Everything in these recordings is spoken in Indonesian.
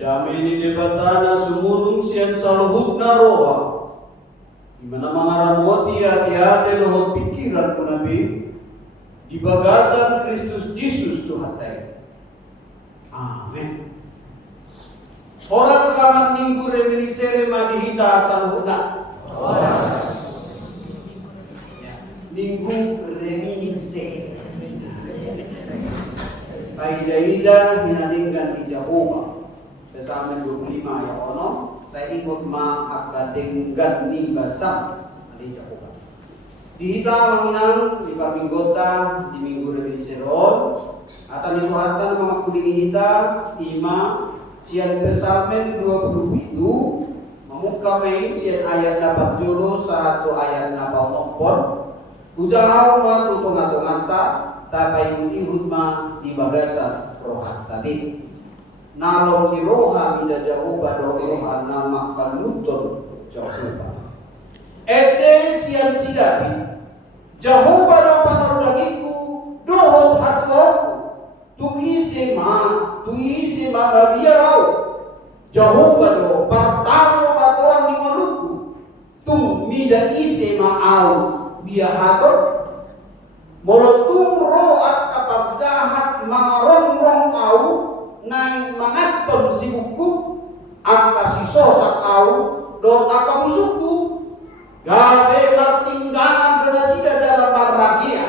Jamini debatana sumurung sian saluhutna roha. Dimana mangaramoti hati-hati dohot pikiran ku Nabi. Di bagasan Kristus Yesus Tuhan tay. Amin. Horas selamat minggu reminiscere madihita saluhutna. Minggu reminiscere. Kaida-ida hinalinggan di Jehovah. Bersama 25 ya ono, saya ikut maakadenggan ni basam di Jehovah. Di hita manginang di paminggota di minggu reminisceron atau di Tuhan memakuli hita ima sian pesalmen 27 memuka mei sian ayat dapat juru satu ayat napa nopon ujahau ma tutung-tunganta tapai ihud ma di bagasan rohat tadi nalong di roha mida Jehovah do roha nama kalutun Jehovah ede sian sidapi Jehovah do panarudagiku dohot hatku tu isi ma babiarau Jehovah do partamo batoan di maluku tung mida isi ma au biahator molotung roat kapag jahat mangarong-rong au nang mangaton si buku akasiso sa kau dot akamusuku gabe martinggangan donasida dalam baragia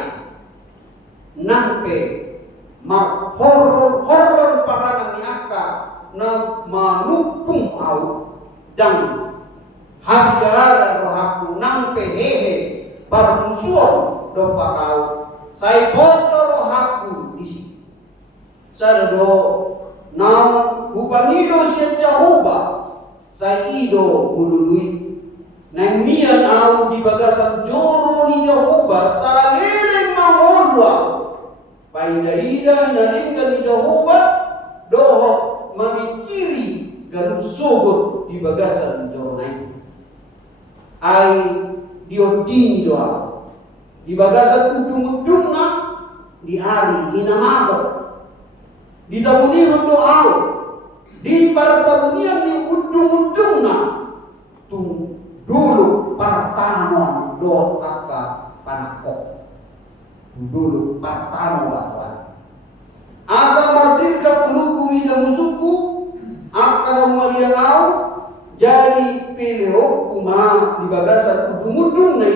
nampe mar horor parangan ni aka na manukung au dan habiara rohaku nampe hehe parmusuon do pakau sai posto rohaku isi sarado nang upanido siya Jehovah sa ido ulului nang miyan au di bagasan joro ni Jehovah sa leleng mangolwa paida-ida hinalinggan ni Jehovah dohot mamikiri ganun sugot di bagasan joro na ay diodini doa di bagasan udung-udung na di ari hinamako di tabunihan doa di partabunian ni udung-udung na tung dulu partanon do kakak panakok dulu partanon batuan asa mardirka kuluku mida musuku akan umaliangau jadi pilih kuma di bagasan udung-udung na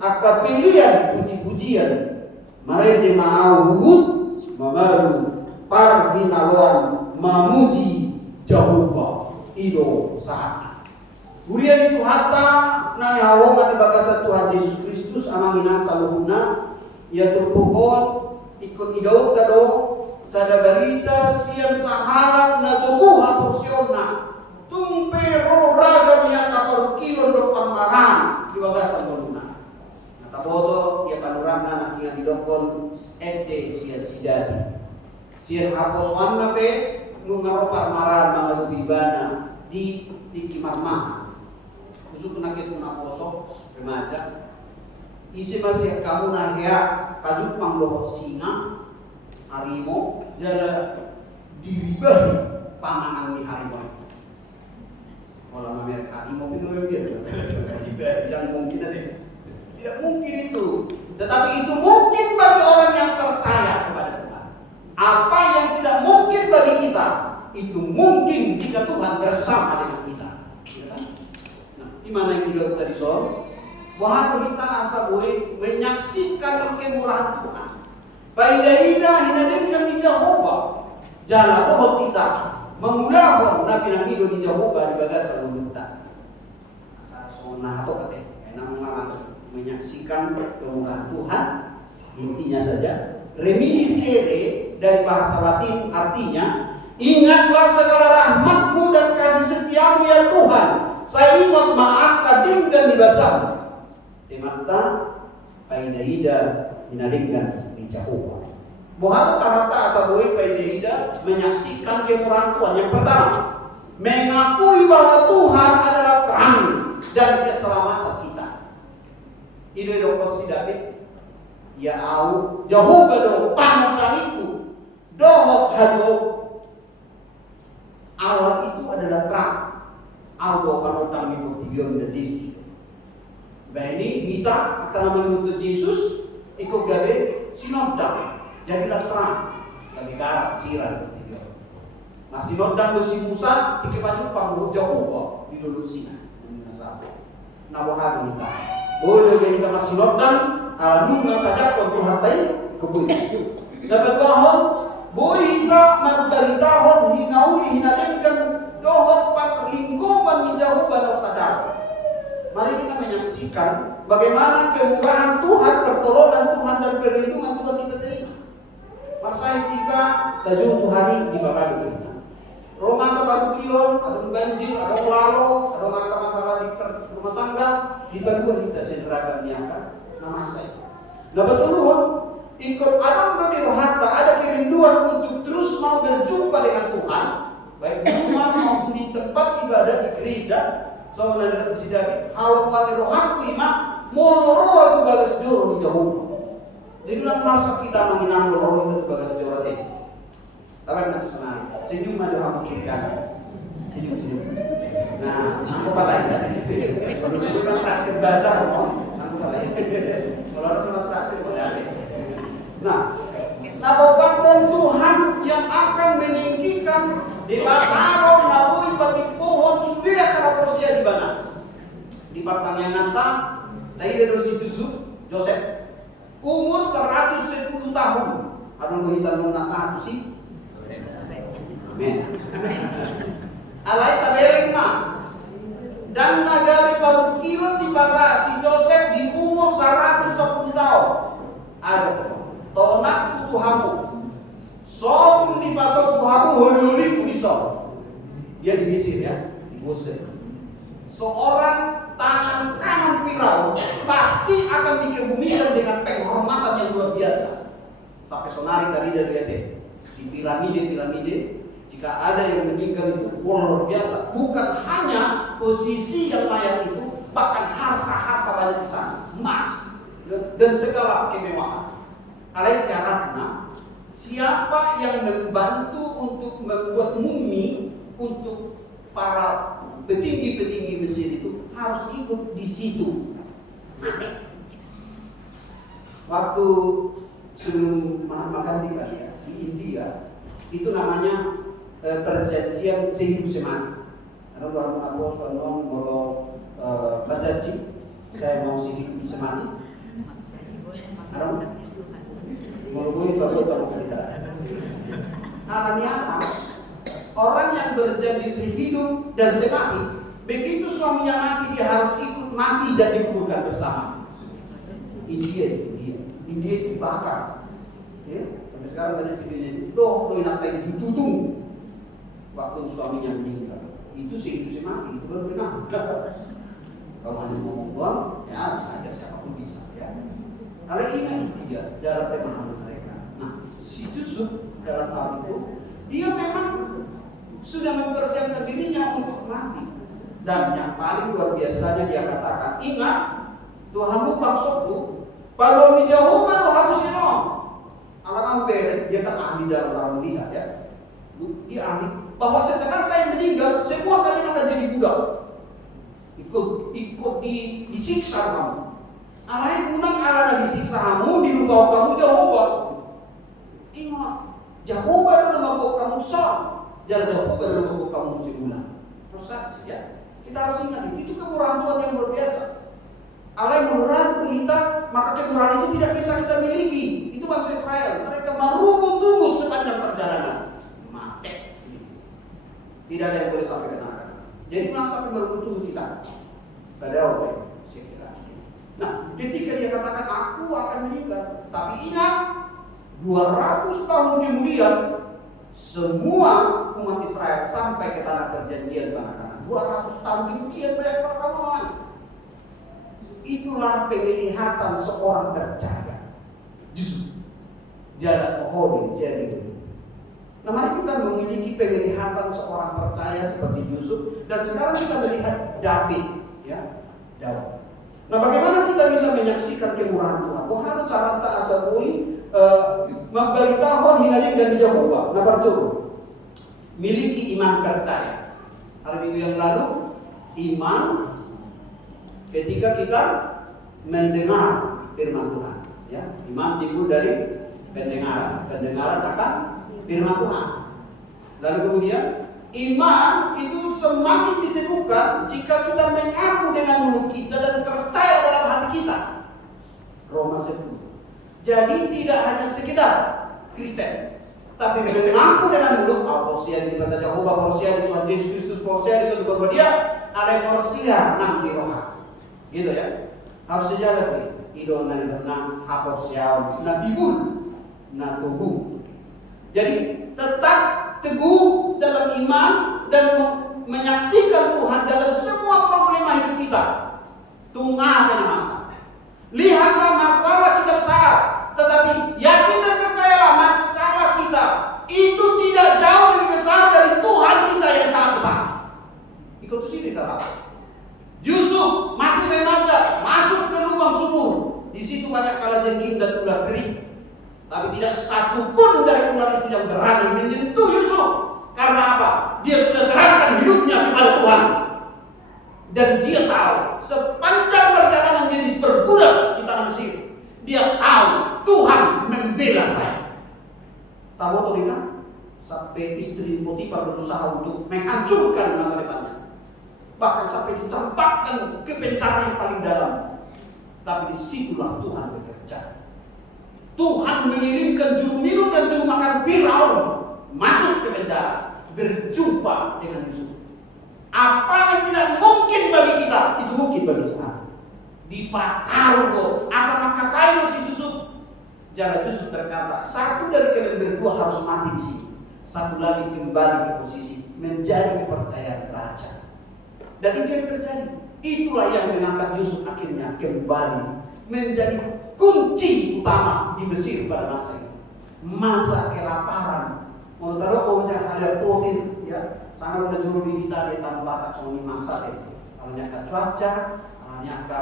akan pilihan puji-pujian mereka mau mamalu parhinaloan mamuji Jehovah ido saat Urian itu hatta nani hawongan di bagasan Tuhan Yesus Kristus amanginan saluhuna ia terpuhon ikut idaut tado sada berita siang sahalat na tubuh porsionna tumpe ragam yang kaparukilon do pamaran di bagasan saluhuna natabodo ia panorama nakingan didokon ede siang sidadi sian hapos wanna pe nungaro parmaran mga lubibana di kimarma usuk nakit na posok remaja isi masih kamu nahya pajuk panglohot singa harimo jada diribahi pangangan ni harimau kalau namanya harimau itu biar jangan mungkin aja tidak mungkin itu tetapi itu mungkin bagi orang yang percaya kepada Tuhan. Apa yang tidak mungkin bagi kita itu mungkin jika Tuhan bersama dengan kita. Ya kan? Nah, di mana yang tidak tadi soal? Bahwa kita asa boleh menyaksikan kemurahan Tuhan. Paida-ida hinadengkan di Jehovah. Jangan tohot kita mengulahkan nabi yang hidup di Jehovah di bagasan kita. Asona atau kate, enak langsung menyaksikan kemurahan Tuhan. Intinya saja reminiscere dari bahasa Latin artinya ingatlah segala rahmatmu dan kasih setiamu ya Tuhan. Saya ingat maakadenggan di basam. Temata paida-ida hinadenggan di Jehovah. Bahwa camata asaboi paida-ida menyaksikan kemurahan Tuhan. Yang pertama, mengakui bahwa Tuhan adalah terang dan keselamatan kita. Ini dokter si David. Ya au Jehovah do panang itu dohot hado Allah itu adalah terang. Algo panotang itu beyond the Jesus. Bahini kita akan menuntut Yesus ikut gabe sinodang. Jadilah terang. Lagi garap siran. Nah sinodang si Musa ikipaju panggung jauh di dulu sini. Nah bohong kita. Boleh jadi kita sinodang. Nunga tajak untuk hatai kebun. Dapat bahon. Boleh kita mengutari tahun hinauli hinadenkan dohot pak lingkungan menjauh pada tajak. Mari kita menyaksikan bagaimana kemurahan Tuhan, pertolongan Tuhan dan perlindungan Tuhan kita terima. Masa kita tajuk Tuhan di bawah kita. Roma separuh kilon, ada banjir, ada laro, ada masalah di rumah tangga, di bawah kita sederhana niaga. Nama saya. Nah betul Tuhan, ikut Adam dari rohata ada kerinduan untuk terus mau berjumpa dengan Tuhan, baik di rumah maupun di tempat ibadah di gereja. Soalnya dari si David, kalau wali rohaku imak, monoroa itu bagas joro di jauh. Jadi dalam masa kita menginang roh itu bagas joro teh. Tapi nanti senang, senyum aja kamu kiri kanan. Senyum. Nah, aku pakai ya. Kalau senyum kan praktik bahasa, aku pakai. Kalau orang cuma praktik boleh. Nah, nabokan Tuhan yang akan meninggikan di bataro nabui batik pohon sudah karena Persia di mana? Di pertanyaan nanta, tadi ada si Joseph, umur 110 tahun. Ada lo hitam nona satu sih. Amin. Alai tabering mah. Dan nagari baru kilo di bahasa si Joseph di umur 110 tahun. Ada tonak putuhamu. Sobun di pasok puhamu holi-holi kudisok. Dia di Mesir ya, di Mesir. Seorang tangan kanan Firaun pasti akan dikebumikan dengan penghormatan yang luar biasa. Sampai sonari tadi dari itu, si piramide. Jika ada yang meninggal itu luar biasa. Bukan hanya posisi yang layak itu, bahkan harta banyak di sana, emas dan segala kemewahan. Alias syaratnya, siapa yang membantu untuk membuat mumi untuk para petinggi Mesir itu harus ikut di situ. Waktu sebelum Mahatma Gandhi kan ya, di India itu namanya perjanjian sehidup semati. Karena Tuhan Abu Sonon kalau bacaci saya mau sehidup semati. Karena mau boleh kalau kita. Artinya apa? Orang yang berjanji sehidup dan semati, begitu suaminya mati dia harus ikut mati dan dikuburkan bersama. India itu bakar. Ya, sampai sekarang banyak videonya itu. Doh nanti ditutung waktu suaminya meninggal. Itu sehidup semati, itu baru benar. Kalau hanya ngomong doang, ya saja siapapun bisa. Ya. Kalau ini dia dalam pemahaman mereka. Nah, si Yusuf dalam hal itu dia memang sudah mempersiapkan dirinya untuk mati. Dan yang paling luar biasanya dia katakan, ingat Tuhanmu maksudku, kalau dijauh baru harus sino. Alam dia kan ahli dalam hal melihat ya. Dia ahli bahwa setelah saya meninggal, semua kalian akan jadi budak. Ikut disiksa kamu. Alai unang ala disiksa kamu, dilubau kamu Jehovah. Ingat, Jehovah adalah mabuk kamu sah. Jangan Jehovah adalah mabuk kamu sebulan. Terus ya. Kita harus ingat itu kemurahan Tuhan yang luar biasa. Allah yang murah kita, maka kemurahan itu tidak bisa kita miliki. Itu bangsa Israel. Mereka merungut-rungut sepanjang perjalanan. Mati. Tidak ada yang boleh sampai ke neraka. Jadi jangan sampai merungut-rungut kita. Padahal saya kira. Nah, ketika dia katakan aku akan meninggal, tapi ingat 200 tahun kemudian semua umat Israel sampai ke tanah perjanjian tanah Kanaan. 200 tahun kemudian banyak perkawinan. Itulah penglihatan seorang percaya. Justru jalan holy jadi. Nah, mari kita memiliki penglihatan seorang percaya seperti Yusuf dan sekarang kita melihat David, ya, Daud. Nah, bagaimana kita bisa menyaksikan kemurahan Tuhan? Oh, harus cara tak asabui memberitahu hinadin dan Jehovah. Nah, percaya miliki iman percaya. hari minggu yang lalu, iman ketika kita mendengar firman Tuhan. Ya, iman timbul dari pendengaran akan firman Tuhan. Lalu kemudian iman itu semakin diteguhkan jika kita mengaku dengan mulut kita dan percaya dalam hati kita. Roma 10. Jadi tidak hanya sekedar Kristen, tapi mengaku dengan mulut, porsia di kata Jehovah, porsia di Tuhan Yesus Kristus, porsia di Tuhan dia, ada porsia nang di roha. Gitu ya. Harus sejalan nih. Idon na porsia na tibul na tubuh. Jadi tetap teguh dalam iman dan menyaksikan Tuhan dalam semua problema hidup kita. Tungah dengan masa. Lihatlah masalah kita besar, tetapi yakin dan percayalah masalah kita itu tidak jauh lebih besar dari Tuhan kita yang sangat besar. Ikut sini kita. Yusuf masih remaja, masuk ke lubang sumur. Di situ banyak kalajengking dan ular kering. Tapi tidak satu pun dari ular itu yang berani menyentuh Yusuf. Karena apa? Dia sudah serahkan hidupnya kepada Tuhan. Dan dia tahu sepanjang perjalanan dia diperbudak di tanah Mesir, dia tahu Tuhan membela saya. Tahu atau tidak? Sampai istri Potifar berusaha untuk menghancurkan masa depannya. Bahkan sampai dicampakkan ke penjara yang paling dalam. Tapi disitulah Tuhan bekerja. Tuhan mengirimkan juru minum dan juru makan Firaun masuk ke penjara, berjumpa dengan Yusuf. Apa yang tidak mungkin bagi kita, itu mungkin bagi Tuhan. Di Patarugo, asal mengkatai si Yusuf. Jangan Yusuf berkata, satu dari kalian berdua harus mati di sini, satu lagi kembali ke posisi menjadi kepercayaan raja. Dan itu yang terjadi. Itulah yang mengangkat Yusuf akhirnya kembali menjadi kunci utama di Mesir pada masa itu. Masa kelaparan. Mau taruh ada potin ya. Sangat udah juru di kita di tanah batak soalnya masa deh. Kalau nyaka cuaca, kalau nyaka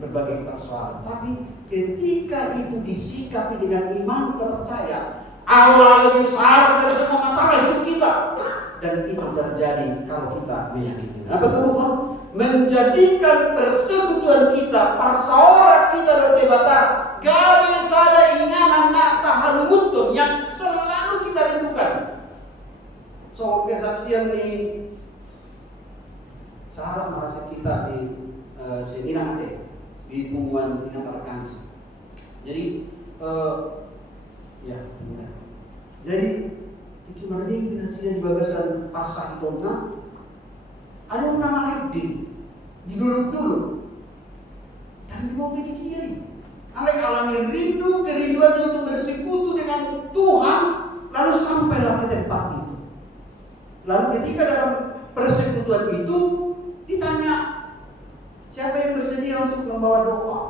berbagai persoalan. Tapi ketika itu disikapi dengan iman percaya, Allah lebih besar dari semua masalah hidup kita. Dan itu terjadi kalau kita meyakini. Apa Tuhan? Menjadikan persekutuan kita, perseorak kita dari debata, gabil sada inganan nak tahalumutun yang selalu kita rindukan. So kesaksian di sahabat merasa kita di Semina Ate di hubungan dengan Arkansi. Jadi ya benar. Jadi itu marding pinasian bagasan pasah itona. Ada nama lebih diduluk-duluk dan dibawa ke dia. Alami rindu kerinduan untuk bersekutu dengan Tuhan, lalu sampailah ke tempat itu. Lalu ketika dalam persekutuan itu ditanya siapa yang bersedia untuk membawa doa.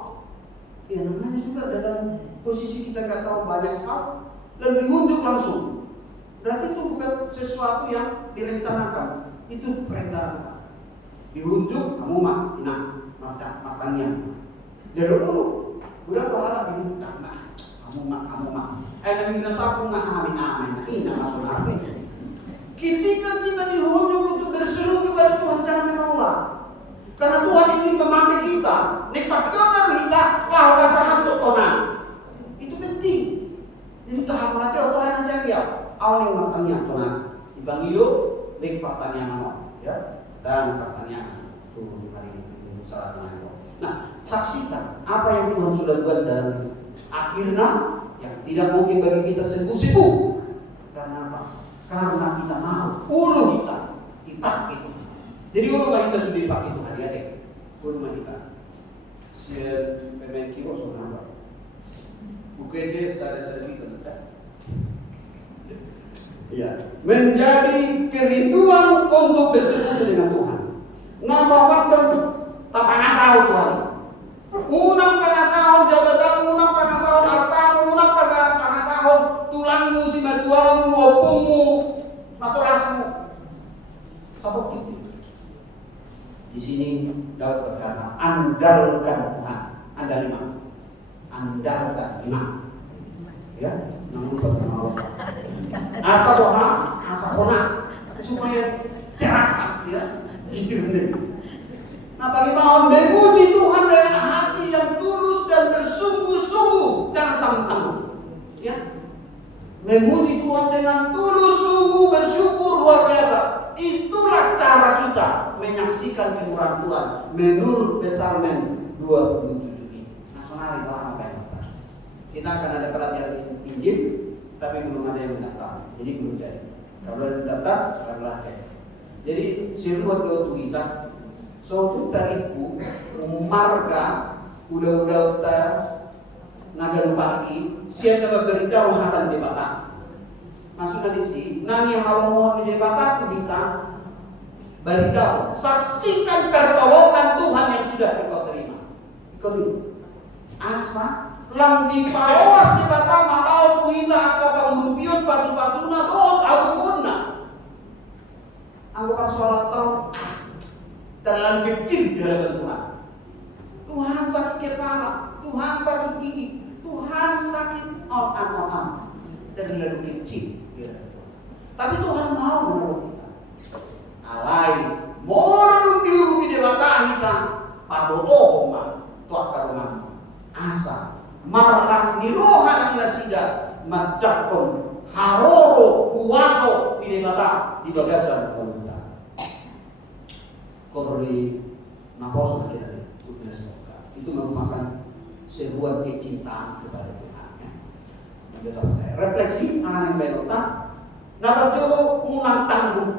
Ya namanya juga dalam posisi kita nggak tahu banyak hal, lalu diunjuk langsung. Berarti itu bukan sesuatu yang direncanakan. Itu perencanaan. Diunjuk kamu mah macam makannya. Dia dulu udah berharap diunjuk kamu mah. Dengan sapu amin. Ini masuk amin. Ketika kita diunjuk untuk berseru kepada Tuhan jangan menolak. Karena Tuhan ingin memakai kita. Nikmat kita kita lah sangat totonan. Itu penting. Jadi tahap nanti Tuhan aja ya. Awalnya makannya soalnya dibangilu baik pertanyaan ya dan pertanyaan tuh hari ini salah satunya. Nah, saksikan apa yang Tuhan sudah buat dalam hidup. Akhirnya yang tidak mungkin bagi kita sembuh. Karena apa? Karena kita mau ulu kita dipakai. Jadi ulu kita sudah dipakai Tuhan ya deh. Ulu kita. Si pemain kiro sudah bukan dia sadar-sadar kita. Ya, menjadi kerinduan untuk bersekutu dengan Tuhan. Nambah waktu tak pangasahun Tuhan. Unang pangasahun jabatan, unang pangasahun hartamu, unang pangasahun tulangmu, si majuamu, opungmu, maturasmu. Sabuk itu. Di sini Daud berkata, andalkan Tuhan. Andalkan iman. Ya, namun Allah. Asa doa, asa kona supaya terasa, ya, gitu nih. Nah, bagi mohon memuji Tuhan dengan hati yang tulus dan bersungguh-sungguh, jangan tanggung-tanggung, ya. Memuji Tuhan dengan tulus, sungguh bersyukur luar biasa. Itulah cara kita menyaksikan kemurahan Tuhan menurut Psalmen 27 ini. Nah, sonari paham apa yang kita. Kita akan ada pelatihan Injil, tapi belum ada yang mendaftar, jadi belum jadi. Kalau ada yang mendaftar, barulah jadi. Jadi seruat doa kita, suatu tariku marga udah Nagarupagi siapa berberitahu hatan di Batak. Maksudnya di sini, nani halamohon di Batak kita beritahu, saksikan pertolongan Tuhan yang sudah engkau terima. Ikut ini. Asa lam di palawas di Batak makau kita akan pengurupion pasu-pasuna doa aku guna. Anggap sholat tahu terlalu kecil di hadapan Tuhan. Tuhan sakit kepala, Tuhan sakit gigi, Tuhan sakit otak-otak, terlalu kecil. Tapi Tuhan mau menolong kita. Alai, mau diurumi di batah kita, padoto ma, tuak karungan, asa, marlas nirohan ang nasida, matjakon, haroro, kuwaso di batah di bagasan kita. Korli naposo kita itu merupakan sebuah kecintaan kepada Tuhan. Ya. Saya refleksi anak yang belota, dapat coba ulang tanggung.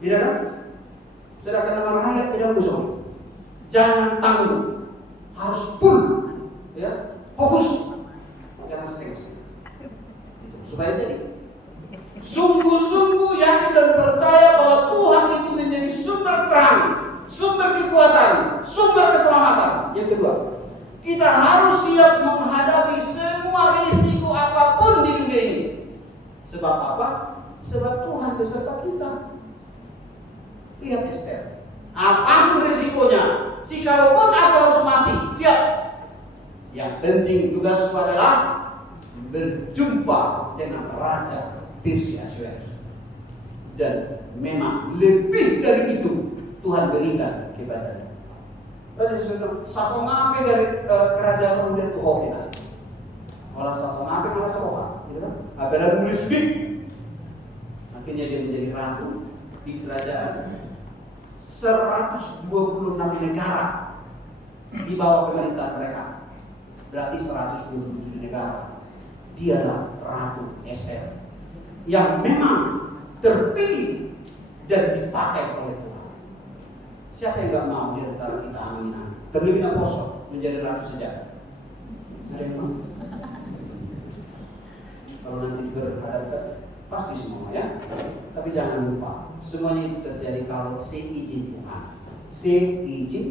Tidak kan? Sedangkan nama rakyat tidak busuk. Jangan tanggung, harus full, ya, fokus, jangan setengah. Supaya jadi sungguh-sungguh yakin dan percaya bahwa Tuhan itu menjadi sumber terang, sumber kekuatan, sumber keselamatan. Yang kedua, kita harus siap menghadapi semua risiko apapun di dunia ini. Sebab apa? Sebab Tuhan beserta kita. Lihat Esther, apapun risikonya, jikalaupun aku harus mati, siap. Yang penting tugasku adalah berjumpa dengan Raja Persia. Dan memang lebih dari itu Tuhan berikan kepada. Satu ngape dari kerajaan kemudian Tuhan kita. Malah satu ngape malah seroha, gitu kan? Apabila mulai sulit, akhirnya dia menjadi ratu di kerajaan 126 negara di bawah pemerintah mereka. Berarti 127 negara. Dialah Ratu Esther yang memang terpilih dan dipakai oleh Tuhan. Siapa yang gak mau di antara kita aminan? Terlebih Naposo menjadi ratu sejak. Ada yang mau? Kalau nanti berhadapan pasti semua, ya. Tapi jangan lupa, semuanya itu terjadi kalau seizin Tuhan. Seizin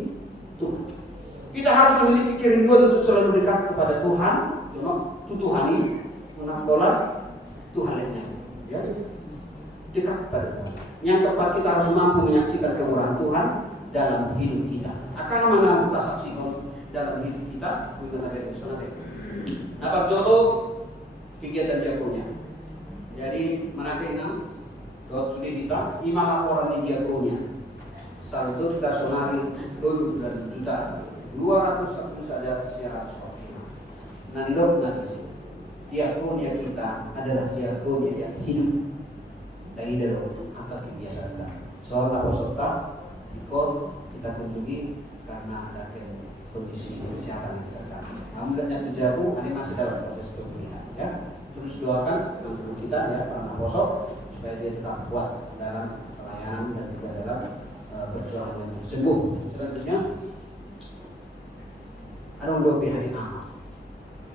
Tuhan. Kita harus memiliki kerinduan untuk selalu dekat kepada Tuhan. Cuma tutuhani, menangkolat Tuhan lainnya, ya. Dekat kepada Tuhan. Yang keempat, kita harus mampu menyaksikan kemurahan Tuhan dalam hidup kita. Akan mana kita saksikan dalam hidup kita? Bukan ada yang sana deh. Nampak dulu kegiatan diakonia. Jadi menakena dot sudah kita 5 laporan di diakonia. Saldo kita sonari 2 juta 200 satu sadar 100 kopi. Nandok nasi. Diakonia kita adalah diakonia yang hidup dari angka kebiasaan kita. Soal peserta ikut kita kunjungi karena ada kondisi kesehatan kita kan. Alhamdulillah terjauh, ini masih dalam proses pemulihan, ya. Terus doakan seluruh kita, ya, para posok supaya dia tetap kuat dalam pelayanan dan juga dalam perjuangan untuk sembuh. Selanjutnya ada dua pihak ama.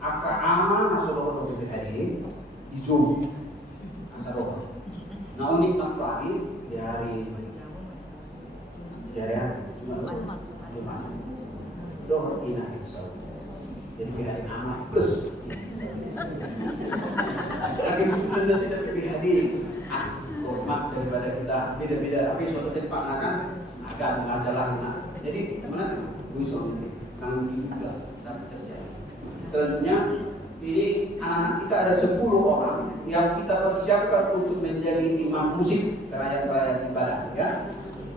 Aka ama nasoroh dua pihak ini di Zoom, nasoroh. Nah unik lagi di hari Jumat, doa ina insya. Jadi pihak ama plus. Lagi sudah sudah pihak di hormat daripada kita beda-beda, tapi suatu tempat kan agak mengajarlah. Jadi mana bisa kang juga tapi terjadi. Selanjutnya ini anak-anak kita ada 10 orang yang kita persiapkan untuk menjadi imam musik perayaan ibadah, ya.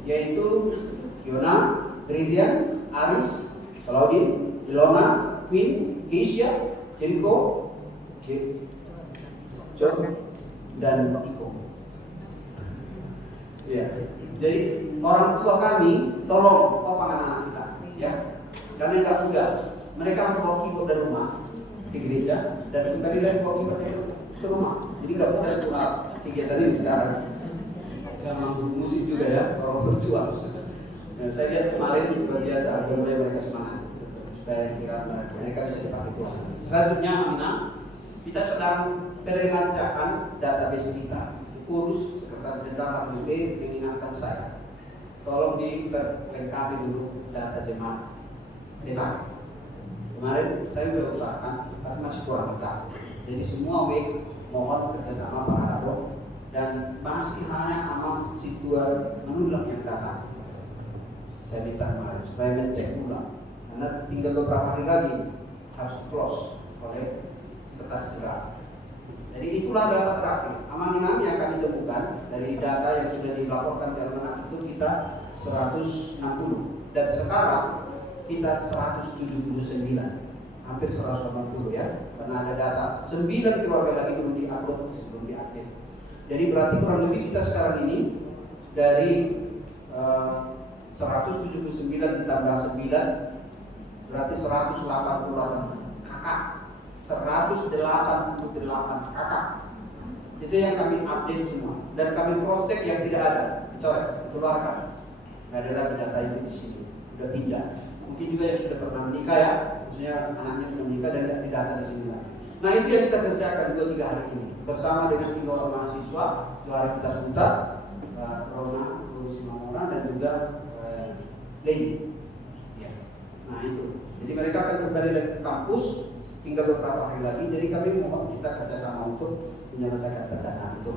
yaitu Yona, Brilian, Aris, Claudine, Ilona, Queen, Keisha, Jericho, John, dan Iko. Ya. Jadi orang tua kami tolong topang anak-anak kita, ya. Karena enggak mudah. Mereka harus bawa keyboard dari rumah ke gereja dan kembali lagi bawa keyboard ke rumah. Jadi enggak mudah untuk kegiatan ini sekarang. Sama musik juga ya, orang berjuang. Nah, saya lihat kemarin luar biasa, mulai mereka semangat supaya kira mereka bisa dipakai Tuhan. Selanjutnya, Amina, kita sedang merencankan database kita. Urus Sekretaris Jenderal HMB mengingatkan saya, tolong dilengkapi dulu data jemaat detail. Kemarin saya sudah usahakan, tapi masih kurang lengkap. Jadi semua week mohon kerjasama para adok dan masih hanya aman situasi mengulang yang data. Saya minta kemarin supaya ngecek ulang, karena tinggal beberapa hari lagi harus close oleh Sekretaris Jenderal. Jadi itulah data terakhir. Aman yang kami temukan dari data yang sudah dilaporkan di Almanak itu kita 160 dan sekarang kita 179, hampir 180 ya, karena ada data 9 keluarga lagi belum diupload, belum diupdate. Jadi berarti kurang lebih kita sekarang ini dari 179 ditambah 9 berarti 188 kakak. 188 kakak. Itu yang kami update semua dan kami cross check yang tidak ada, coret, keluarkan. Nggak ada lagi data itu di sini, sudah pindah. Mungkin juga yang sudah pernah menikah ya, maksudnya anaknya sudah menikah dan tidak didata di sini. Nah itu yang kita kerjakan 2-3 hari ini bersama dengan 3 orang mahasiswa, Johari kita sebentar, Rona, Simamora dan juga Leni. Ya. Nah itu, jadi mereka akan kembali ke kampus tinggal beberapa hari lagi. Jadi kami mohon kita kerjasama untuk menyelesaikan data itu.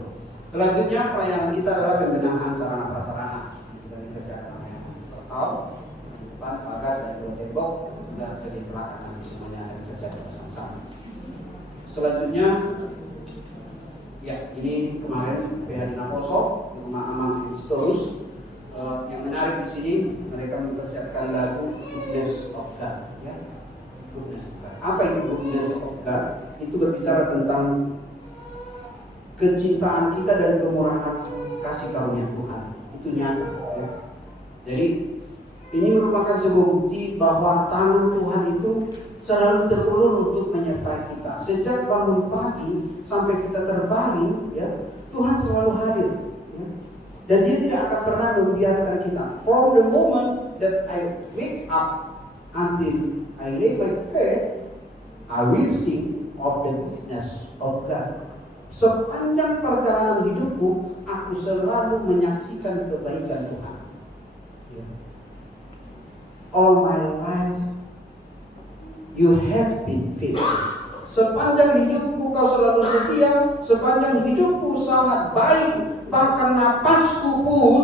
Selanjutnya pelayanan kita adalah pembenahan sarana prasarana. Dari kerjaan yang pertama, depan, pagar dan dua tembok sudah dari belakang nanti semuanya ada kerja bersama-sama. Selanjutnya, ya ini kemarin PH Dinaposo, rumah aman Historis. Yang menarik di sini mereka mempersiapkan lagu Goodness of God. Ya. Goodness of God. Apa itu Goodness of God? Itu berbicara tentang kecintaan kita dan kemurahan kasih karunia Tuhan. Itu nyata. Ya. Jadi ini merupakan sebuah bukti bahwa tangan Tuhan itu selalu terulur untuk menyertai kita. Sejak bangun pagi sampai kita terbaring, ya, Tuhan selalu hadir. Ya. Dan Dia tidak akan pernah membiarkan kita. From the moment that I wake up until I lay my head, I will sing of the goodness of God. Sepanjang perjalanan hidupku, aku selalu menyaksikan kebaikan Tuhan. All my life, you have been faithful. Sepanjang hidupku kau selalu setia, sepanjang hidupku sangat baik, bahkan napasku pun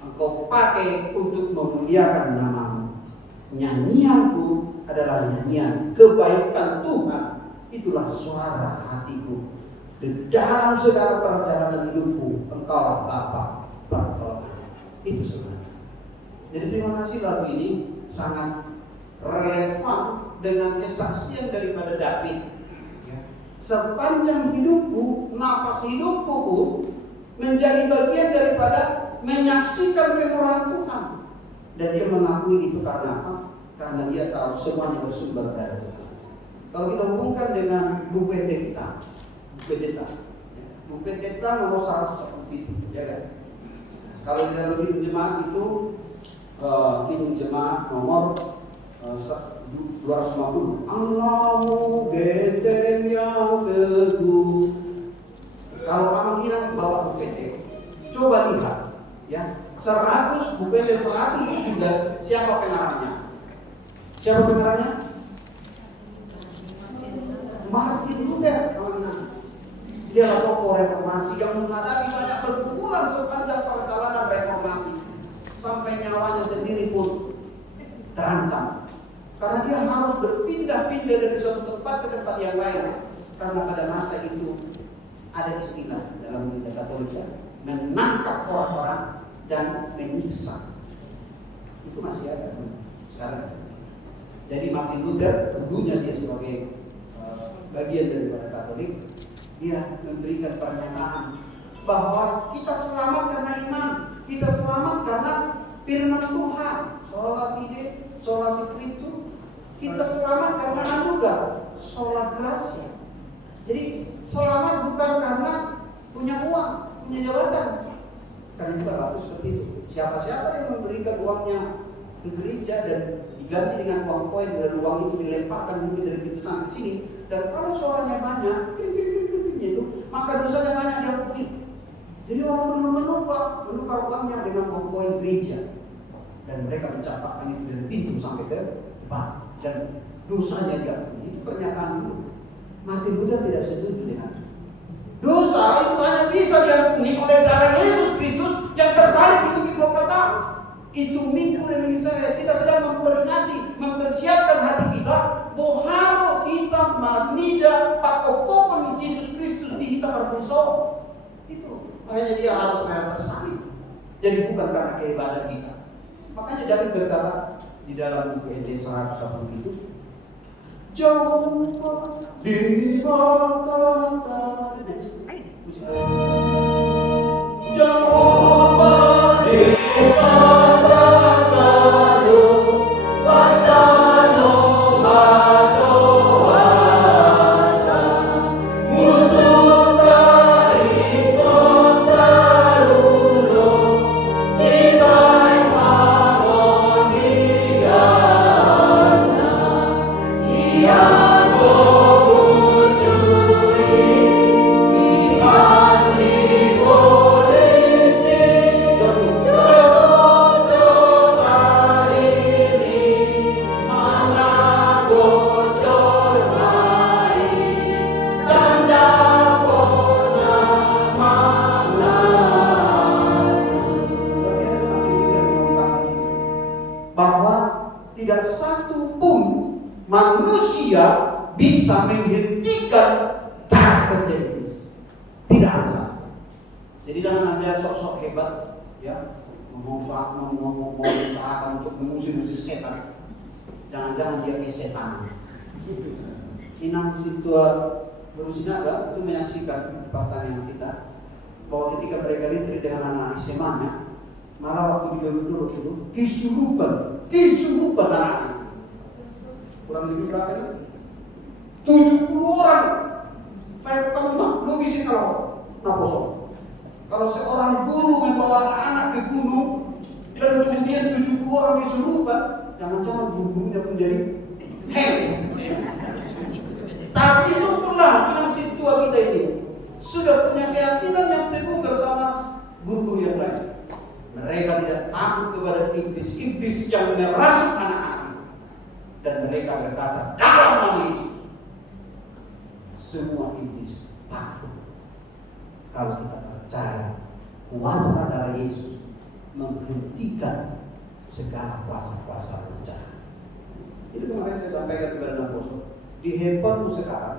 engkau pakai untuk memuliakan namamu. Nyanyianku adalah nyanyian kebaikan Tuhan. Itulah suara hatiku. Di dalam segala perjalanan hidupku, engkaulah Bapa pertolongan. Itu sebenarnya. Jadi terima kasih lagu ini sangat relevan dengan kesaksian daripada David. Sepanjang hidupku, napas hidupku pun menjadi bagian daripada menyaksikan kemurahan Tuhan. Dan dia mengakui itu karena apa? Karena dia tahu semuanya bersumber dari Tuhan. Kalau kita hubungkan dengan buku pendeta, buku pendeta nomor 1 itu, ya kan? Kalau di dalam hidup jemaat itu hidup jemaat nomor 250. Allahmu benteng yang teguh. Kalau kamu hilang bawa buku pendeta, coba lihat, ya. 100 buku pendeta 117 siapa pengarangnya? Siapa pengarangnya? Martin Luther. Dia adalah tokoh reformasi yang menghadapi banyak pergumulan sepanjang perjalanan reformasi, sampai nyawanya sendiri pun terancam karena dia harus berpindah-pindah dari suatu tempat ke tempat yang lain, karena pada masa itu ada istilah dalam gereja Katolik menangkap orang-orang dan menyiksa. Itu masih ada sekarang. Jadi Martin Luther, tentunya dia sebagai bagian daripada Katolik, dia memberikan pernyataan bahwa kita selamat karena iman, kita selamat karena firman Tuhan, sola fide, sola scriptura. Kita selamat karena anugerah, sola gratia. Jadi selamat bukan karena punya uang, punya jabatan. Karena itu berlaku seperti itu. Siapa-siapa yang memberikan uangnya ke gereja dan diganti dengan uang koin, dan uang itu dilemparkan mungkin dari pintu sana ke sini, dan kalau suaranya banyak, itu maka dosanya banyak diampuni. Jadi orang menukar uangnya dengan uang koin gereja, dan mereka mencatatkan itu dari pintu sampai ke depan, dan dosanya diampuni. Itu pernyataan dulu. Martin Luther tidak setuju dengan itu. Dosa itu hanya bisa diampuni oleh darah Yesus Kristus yang tersalib di bukit Golgota. Itu minggu demi saya kita sedang memperingati, mempersiapkan hati kita bahwa kita menida pakokopan Yesus Kristus di hitam arbuso. Itu makanya dia harus merah tersalib. Jadi bukan karena kehebatan kita. Makanya David berkata di dalam buku Eze 110 itu, jauh di kota jauh di bisa menghentikan cara kerja iblis. Tidak bisa. Jadi jangan Anda sok-sok hebat, ya, mengusahakan untuk mengusir-usir setan. Jangan-jangan dia setan. Inang situa berusinaga itu menyaksikan pertanyaan kita bahwa ketika mereka retreat dengan anak SMA-nya, malah waktu dia duduk itu kisurupan anak. Kurang lebih berapa? 70 orang. Kamu mah, lu bisa kalau naposo. Kalau seorang guru membawa anak ke gunung dan kemudian 70 orang kesurupan, jangan-jangan gurunya menjadi Tapi syukurlah inang situa kita ini sudah punya keyakinan yang teguh bersama guru yang lain. Mereka tidak takut kepada iblis yang merasuk anak-anak itu. Dan mereka berkata dalam nama Yesus, semua iblis takut kalau kita percaya kuasa darah Yesus menghentikan segala kuasa-kuasa jahat. Itu kemarin saya sampaikan kepada Naposo. Di handphone sekarang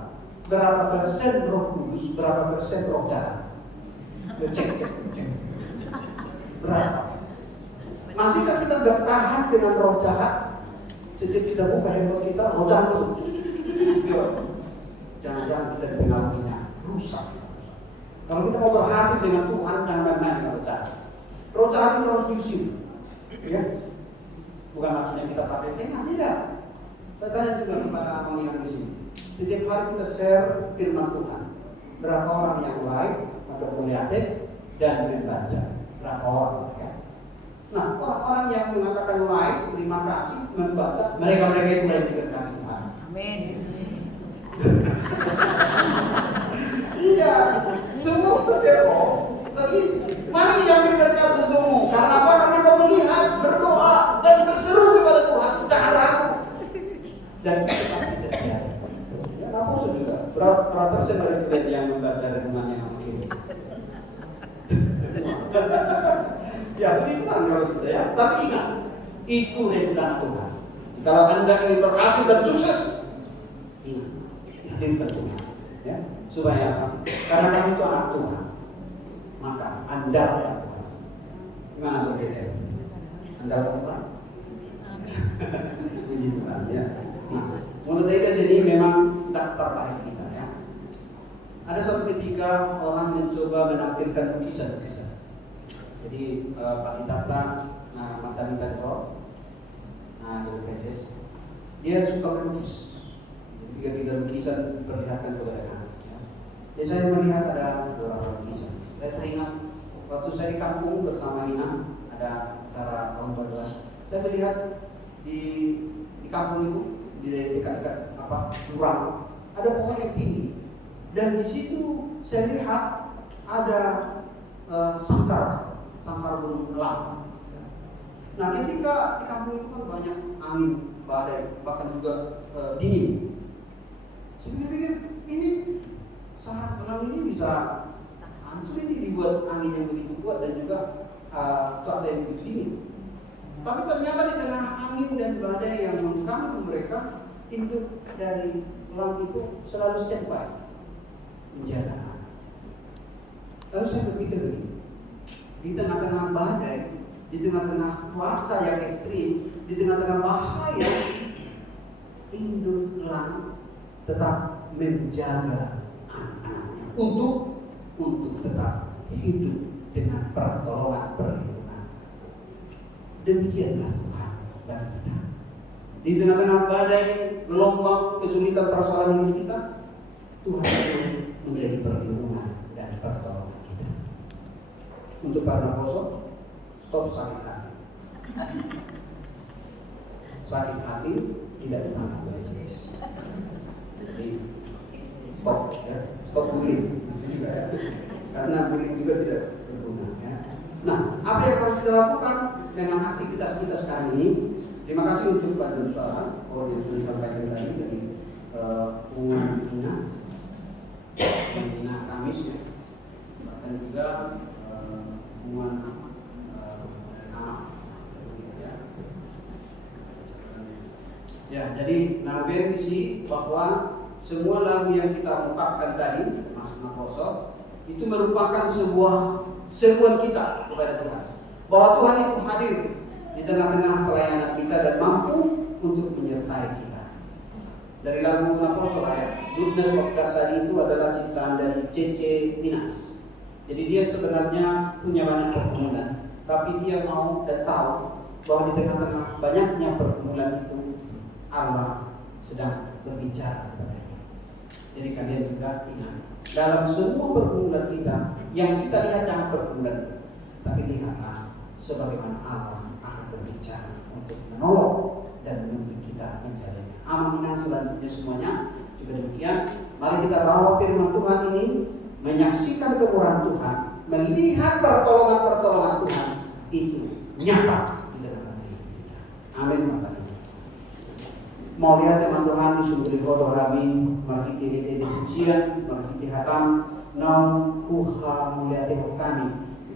berapa persen roh kudus, berapa persen roh jahat? Cek. Berapa? Masihkah kita bertahan dengan roh jahat? Setiap kita buka handphone kita, roh jahat masuk. Jangan-jangan kita dipengaruhinya rusak. Kalau kita mau berhasil dengan Tuhan, jangan main-main dengan roh jahat. Roh jahat itu harus diusir, ya. Bukan maksudnya kita pakai tengah, tidak. Saya tanya juga kepada mengingat di sini. Setiap hari kita share firman Tuhan. Berapa orang yang like atau melihat dan membaca? Berapa orang? Ya? Nah, orang-orang yang mengatakan like, terima kasih, membaca, mereka itu yang diberkati Tuhan. Amin. Iya, semua itu seko. Tapi mari yang berkat untukmu. Karena apa? Karena kau melihat, berdoa dan berseru kepada Tuhan. Jangan ragu. Dan kita pasti terjadi. Ya, Naposo juga. Berapa persen dari kita yang membaca renungan yang akhir? Ya begitu kan kalau saya. Tapi ingat, itu rencana Tuhan. Kalau Anda ingin berhasil dan sukses, ingat, yakinkan Tuhan. Ya, supaya apa? Karena kamu itu anak Tuhan, maka Anda adalah Tuhan. Gimana saudara? Anda Tuhan? Puji Tuhan ya. Nah, menurut saya sini memang tak terbaik kita ya. Ada suatu ketika orang mencoba menampilkan lukisan-lukisan. Jadi Pak Ditata, macam kita roh, dari PSS, dia suka melukis. Tiga lukisan diperlihatkan kepada kami. Ya. Jadi saya melihat ada beberapa lukisan. Saya teringat waktu saya di kampung bersama Ina, ada acara tahun 12. Saya melihat di kampung itu di dekat-dekat jurang ada pohon yang tinggi, dan di situ saya lihat ada sangkar burung elang. Nah, ketika di kampung itu kan banyak angin, badai, bahkan juga dingin. Saya pikir ini sarang elang ini bisa hancur ini dibuat angin yang begitu kuat dan juga cuaca yang begitu dingin. Tapi ternyata di tengah angin dan badai yang mengkampung mereka, induk dari elang itu selalu standby menjaga anak. Lalu saya berpikir begini, di tengah-tengah badai, di tengah-tengah cuaca yang ekstrim, di tengah-tengah bahaya, induk elang tetap menjaga anak-anaknya untuk tetap hidup dengan pertolongan perlindungan. Demikianlah Tuhan bagi kita. Di tengah-tengah badai, gelombang, kesulitan, persoalan hidup kita, Tuhan itu menjadi perlindungan dan pertolongan kita. Untuk para poso, stop sakit hati. Sakit hati tidak ditangani oleh Yesus. Jadi stop ya, stop bullying juga ya. Karena bullying juga tidak berguna ya. Nah, apa yang harus kita lakukan dengan aktivitas kita sekarang ini? Terima kasih untuk Pak Joshua yang sudah disampaikan tadi dari pengumuman Ina Kamis ya. Bahkan juga pengumuman ya, jadi berisi bahwa semua lagu yang kita ungkapkan tadi, termasuk Nakoso, itu merupakan sebuah seruan kita kepada Tuhan. Bahwa Tuhan itu hadir di tengah-tengah pelayanan kita dan mampu untuk menyertai kita. Dari lagu Nakoso ayat, Goodness of God tadi itu adalah ciptaan dari C.C. Minas. Jadi dia sebenarnya punya banyak pergumulan, tapi dia mau dan tahu bahwa di tengah-tengah banyaknya pergumulan itu Allah sedang berbicara kepadanya. Jadi kalian juga ingat, dalam semua pergumulan kita, yang kita lihat jangan pergumulan, tapi lihatlah sebagaimana Allah akan berbicara untuk menolong dan menuntut kita menjalani. Amin selanjutnya semuanya juga demikian. Mari kita bawa firman Tuhan ini, menyaksikan kemurahan Tuhan, melihat pertolongan-pertolongan Tuhan itu nyata di dalam hidup kita. Amin. Mau lihat teman Tuhan di sumber kodoh kami, mari kita pujian, mari kita hatam, naun kuha muliate kami,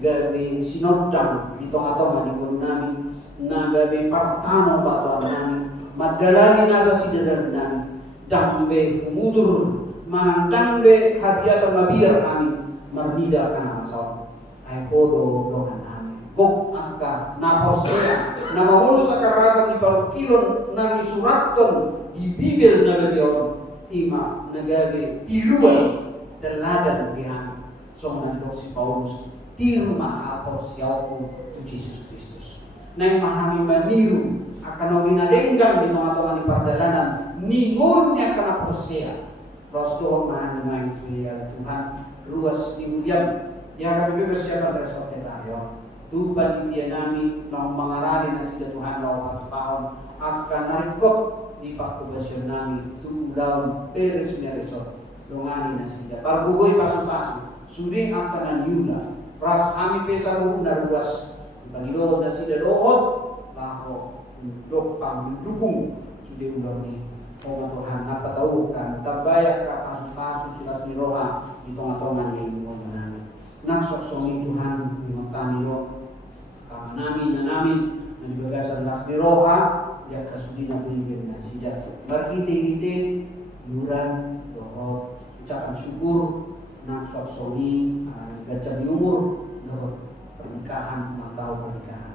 gawe sinodang di tengah-tengah di guru nami, nagawe partano batuan nami, madalani nasa sidadan nami, dambe mutur, manandangbe hadiah mabiyar kami, marnida kana masal, ay podo dokan nami, gok angka naposea. Nama mulus akaragam di parukilon nang disuratkan di Bibel nagadion ima nagabe tiruan teladan bihan songan si Paulus tiru mahapor siyaku tu Yesus Kristus nang mahami maniru akan nominadenggang di mga di pardalanan ningolnya kana persea rosto mahani main Tuhan ruas dimulian ya kami bersiapan resort tayo tu panitia nami nang mangarali na sila Tuhan law pagpaon akan narikot di pakubasyon nami tu laon peres niya resort dongani na sila pargugoy paso-paso suding akan nanyula ras kami pesa mo na ruas Panginoon na sila doon laho dok pang-dukung suding ulang ni o Tuhan napatawukan tabayak ka paso-paso sila siniroha itong atongan ni Imuan namin nagsoksomin Tuhan imotani lo namin na dibagasan las diroha ya kasudi na pinigyan na sida markite-kite yuran doho ucapan syukur na soksoni gacang umur doho pernikahan atau pernikahan.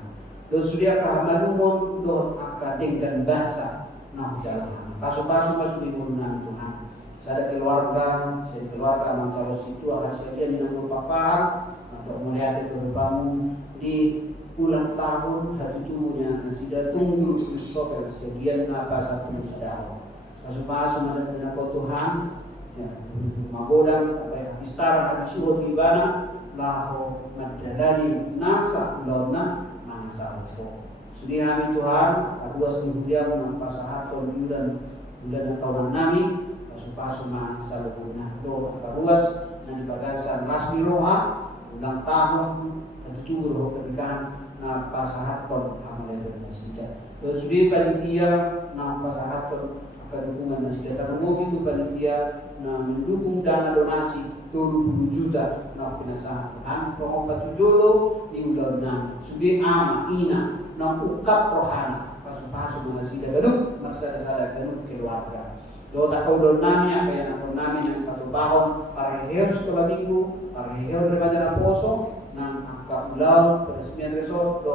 Dan sudah kehamalumon do akadengkan bahasa nah jalan. Pasu-pasu masuk di bulan Tuhan. Saya keluarga mencari situ hasil dia yang berpapar untuk melihat itu bangun di ulang tahun hati tubuhnya sudah tunggu untuk stop sekian apa satu saudara. Pasu-pasu macam dengan Tuhan. Ya, magodam apa ya istara kami suruh ibana lahu madadani nasa launa mangsa itu sudah kami Tuhan kedua semuanya mempasahat bulan tahun nami pasu mangsa launa do karuas dan bagasan lasmi roha ulang tahun itu roh pernikahan pasahat kon amal itu sudah sudah panitia pasahat kon dukungan masih datang itu panitia mendukung dana donasi 20 juta pinasahan Tuhan pengobat jolo di udana sudah ama ina ukap rohana pasu-pasu masih gaduk marsada gaduk keluarga do tak kau nami apa yang aku nami yang 4 tahun para heo sekolah minggu para heo berbaca poso nang akak ulau peresmian resort do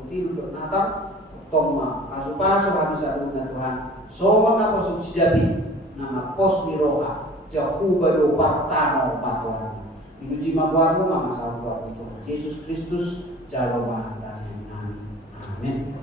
putih do natal toma pasu-pasu habis ada Tuhan sowan ako subsidiary nama pos miroha jauh baru partano patuan diuji magwarmo mga sahabat Yesus Kristus jalo bahan dan amin.